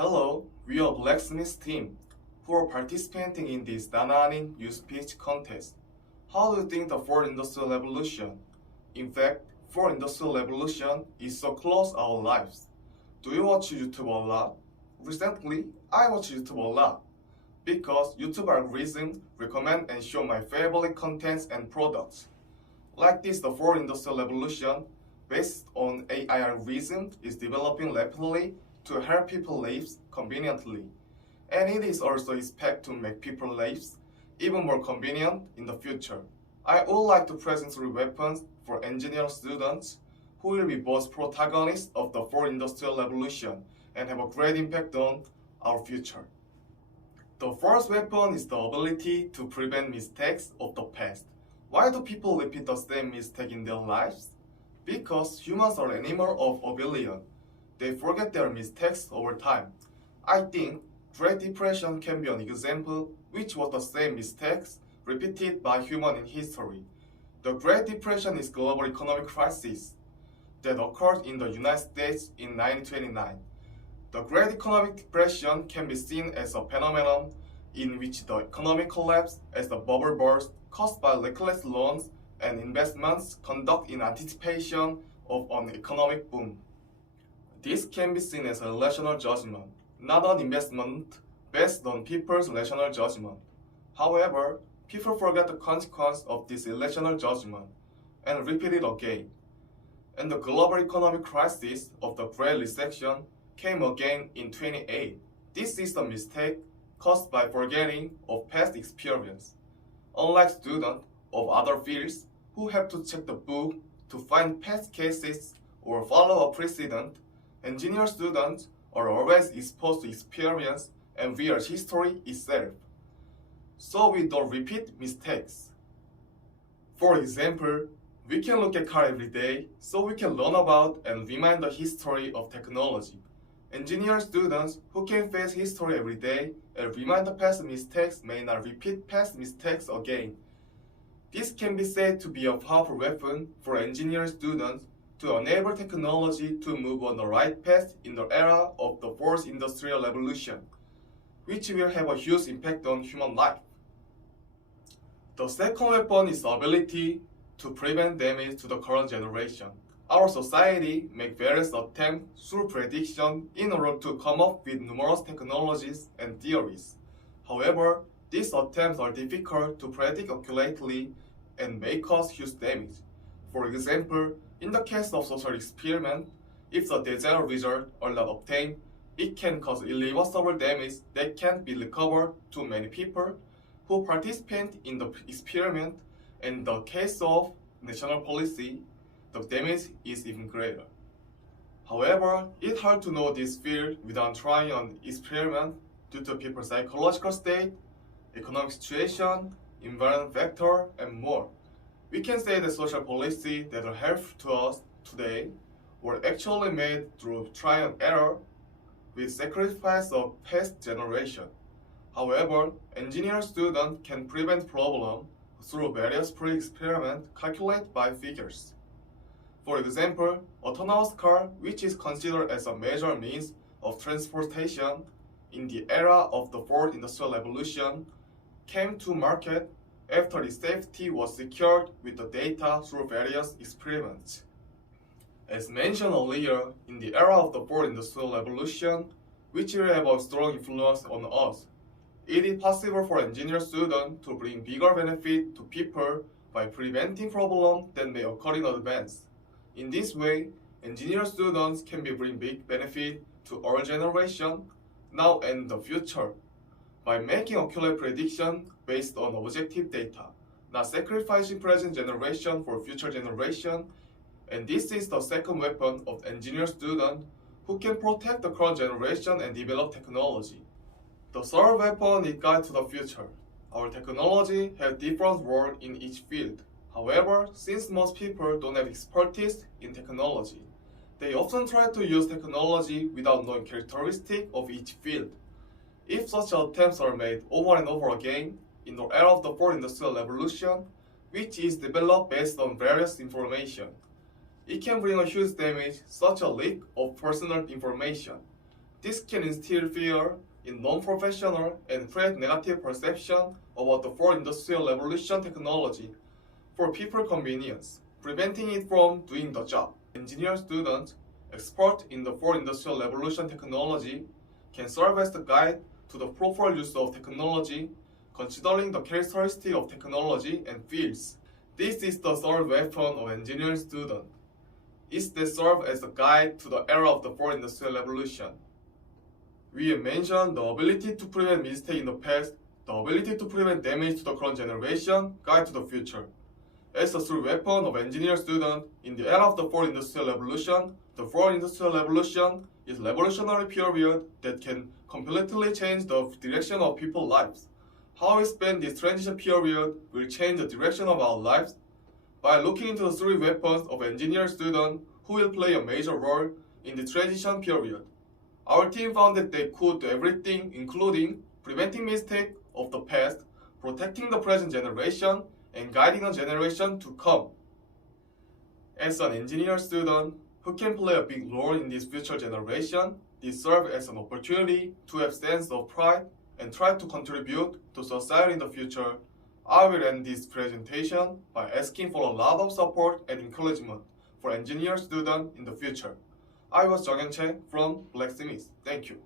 Hello, we are Blacksmith team who are participating in this 단아한인 U스피치 contest. How do you think the fourth industrial revolution? In fact, fourth industrial revolution is so close our lives. Do you watch YouTube a lot? Recently, I watch YouTube a lot because YouTube algorithm recommend and show my favorite contents and products. Like this, the fourth industrial revolution, based on AI algorithm, is developing rapidly to help people live conveniently. And it is also expected to make people's lives even more convenient in the future. I would like to present three weapons for engineering students who will be both protagonists of the fourth industrial revolution and have a great impact on our future. The first weapon is the ability to prevent mistakes of the past. Why do people repeat the same mistake in their lives? Because humans are animals of rebellion. They forget their mistakes over time. I think Great Depression can be an example which was the same mistakes repeated by humans in history. The Great Depression is global economic crisis that occurred in the United States in 1929. The Great Economic Depression can be seen as a phenomenon in which the economic collapse as the bubble burst caused by reckless loans and investments conducted in anticipation of an economic boom. This can be seen as a rational judgment, not an investment based on people's rational judgment. However, people forget the consequence of this irrational judgment and repeat it again. And the global economic crisis of the Great Recession came again in 1928. This is a mistake caused by forgetting of past experience. Unlike students of other fields who have to check the book to find past cases or follow a precedent, engineer students are always exposed to experience and real history itself, so we don't repeat mistakes. For example, we can look at car every day so we can learn about and remind the history of technology. Engineer students who can face history every day and remind the past mistakes may not repeat past mistakes again. This can be said to be a powerful weapon for engineering students to enable technology to move on the right path in the era of the fourth industrial revolution, which will have a huge impact on human life. The second weapon is the ability to prevent damage to the current generation. Our society makes various attempts through prediction in order to come up with numerous technologies and theories. However, these attempts are difficult to predict accurately and may cause huge damage. For example, in the case of social experiment, if the desired result are not obtained, it can cause irreversible damage that can't be recovered to many people who participate in the experiment. In the case of national policy, the damage is even greater. However, it's hard to know this field without trying an experiment due to people's psychological state, economic situation, environment factor, and more. We can say that social policy that are helpful to us today were actually made through trial and error with sacrifice of past generation. However, engineering students can prevent problem through various pre-experiments calculated by figures. For example, autonomous car, which is considered as a major means of transportation in the era of the fourth industrial revolution, came to market after the safety was secured with the data through various experiments. As mentioned earlier, in the era of the fourth industrial revolution, which will have a strong influence on us, it is possible for engineer students to bring bigger benefit to people by preventing problems that may occur in advance. In this way, engineer students can bring big benefit to our generation, now and the future, by making accurate prediction based on objective data, not sacrificing present generation for future generation. And this is the second weapon of engineer students who can protect the current generation and develop technology. The third weapon is guide to the future. Our technology has different roles in each field. However, since most people don't have expertise in technology, they often try to use technology without knowing characteristics of each field. If such attempts are made over and over again in the era of the fourth industrial revolution, which is developed based on various information, it can bring a huge damage, such as leak of personal information. This can instill fear in non-professional and create negative perception about the 4th Industrial Revolution technology for people convenience, preventing it from doing the job. Engineer students, expert in the 4th Industrial Revolution technology, can serve as the guide to the proper use of technology, considering the characteristics of technology and fields. This is the third weapon of engineering student. It's that serve as a guide to the era of the 4th Industrial Revolution. We have mentioned the ability to prevent mistakes in the past, the ability to prevent damage to the current generation, guide to the future. As a third weapon of engineer student, in the era of the 4th Industrial Revolution, the 4th Industrial Revolution is a revolutionary period that can completely change the direction of people's lives. How we spend this transition period will change the direction of our lives. By looking into the three weapons of engineer student who will play a major role in the transition period, our team found that they could do everything, including preventing mistakes of the past, protecting the present generation, and guiding a generation to come. As an engineer student who can play a big role in this future generation, this serves as an opportunity to have sense of pride and try to contribute to society in the future. I will end this presentation by asking for a lot of support and encouragement for engineer students in the future. I was Jung Hyun Chae from Blacksmith. Thank you.